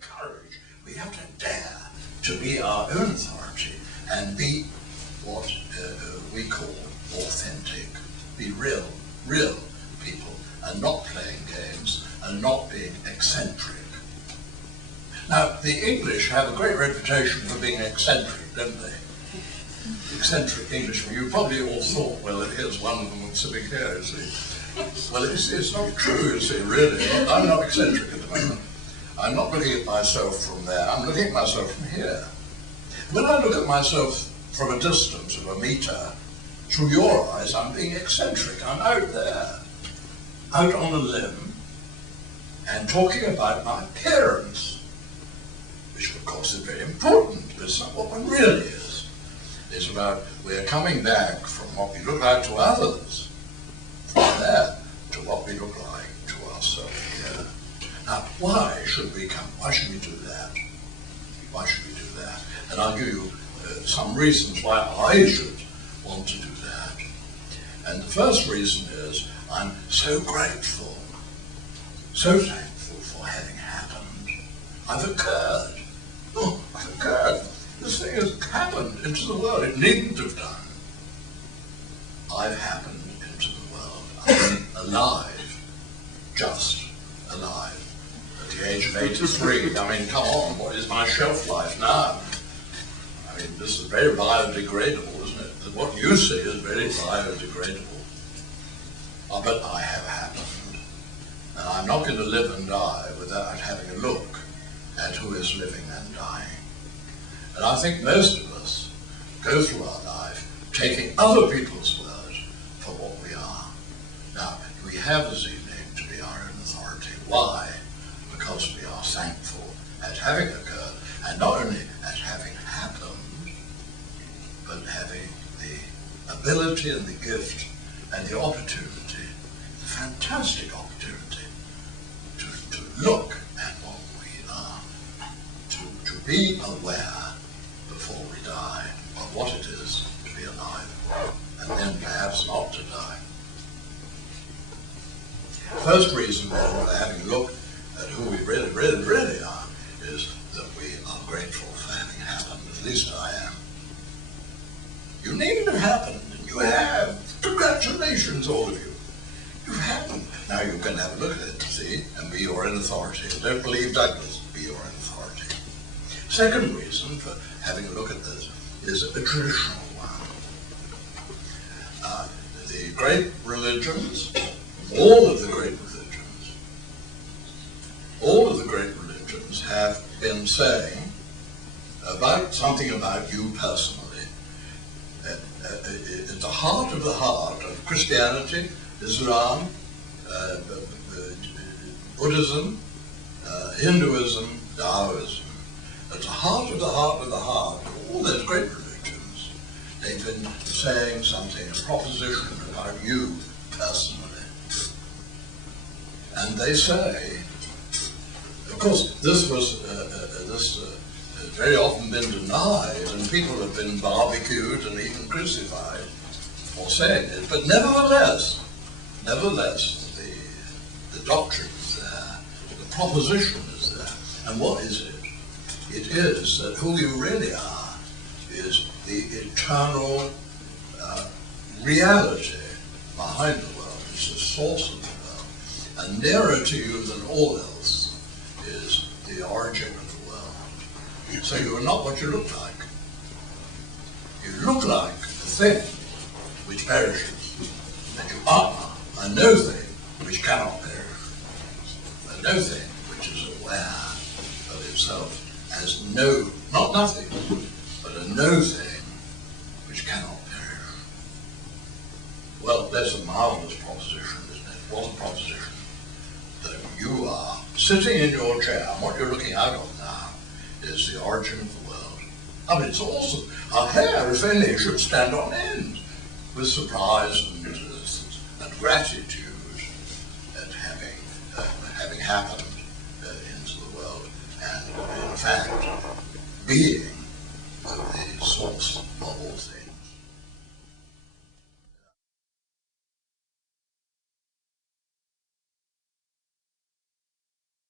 courage, we have to dare to be our own authority and be what we call authentic, be real people, and not playing games and not being eccentric. Now, the English have a great reputation for being eccentric, don't they? Eccentric Englishmen. You probably all thought, well, here's one of them sitting here, you see. Well, it's not true, you see, really. I'm not eccentric at the moment. I'm not looking at myself from there, I'm looking at myself from here. When I look at myself from a distance of a meter, through your eyes, I'm being eccentric. I'm out there, out on a limb, and talking about my appearance, which of course is very important, but it's not what one really is. It's about we're coming back from what we look like to others, from there to what we look like to ourselves here. Now, why should we do that? Why should we do that? And I'll give you some reasons why I should want to do that. And the first reason is I'm so grateful, so thankful for having happened. I've occurred. Oh, I've occurred. This thing has happened into the world. It needn't have done. I've happened into the world. I'm alive, just alive. At the age of 83, I mean, come on, what is my shelf life now? I mean, this is very biodegradable, isn't it? What you see is very biodegradable. But I have happened. And I'm not going to live and die without having a look at who is living and dying. And I think most of us go through our life taking other people's word for what we are. Now, we have this evening to be our own authority. Why? Because we are thankful at having occurred, and not only at having happened, but having the ability and the gift and the opportunity, the fantastic opportunity to look at what we are, to be aware before we die of what it is to be alive, and then perhaps not to die. First reason then for having a look at who we really are is that we are grateful for having happened. At least I am. You needn't have happened, and you have. Congratulations, all of you. You've happened. Now you can have a look at it, see, and be your own authority. Don't believe Douglas, be your own authority. Second reason for having a look at this is a traditional one. The great religions, all of the great religions have been saying about something about you personally. At the heart of Christianity, Islam, Buddhism, Hinduism, Taoism, at the heart of all those great religions, they've been saying something, a proposition about you personally. And they say, of course, this has very often been denied, and people have been barbecued and even crucified for saying it, but nevertheless, the doctrine is there, the proposition is there. And what is it? It is that who you really are is the eternal reality behind the world. It's the source of the world. And nearer to you than all else is the origin of the world. So you are not what you look like. You look like the thing which perishes, and you are a no thing which cannot perish, a no thing which is aware of itself as no, not nothing, but a no thing which cannot perish. Well, that's a marvelous proposition, isn't it? What a proposition that you are sitting in your chair, and what you're looking out on now is the origin of the world. I mean, it's awesome. Our hair, if only, should stand on end with surprise and gratitude at having happened into the world, and in fact, being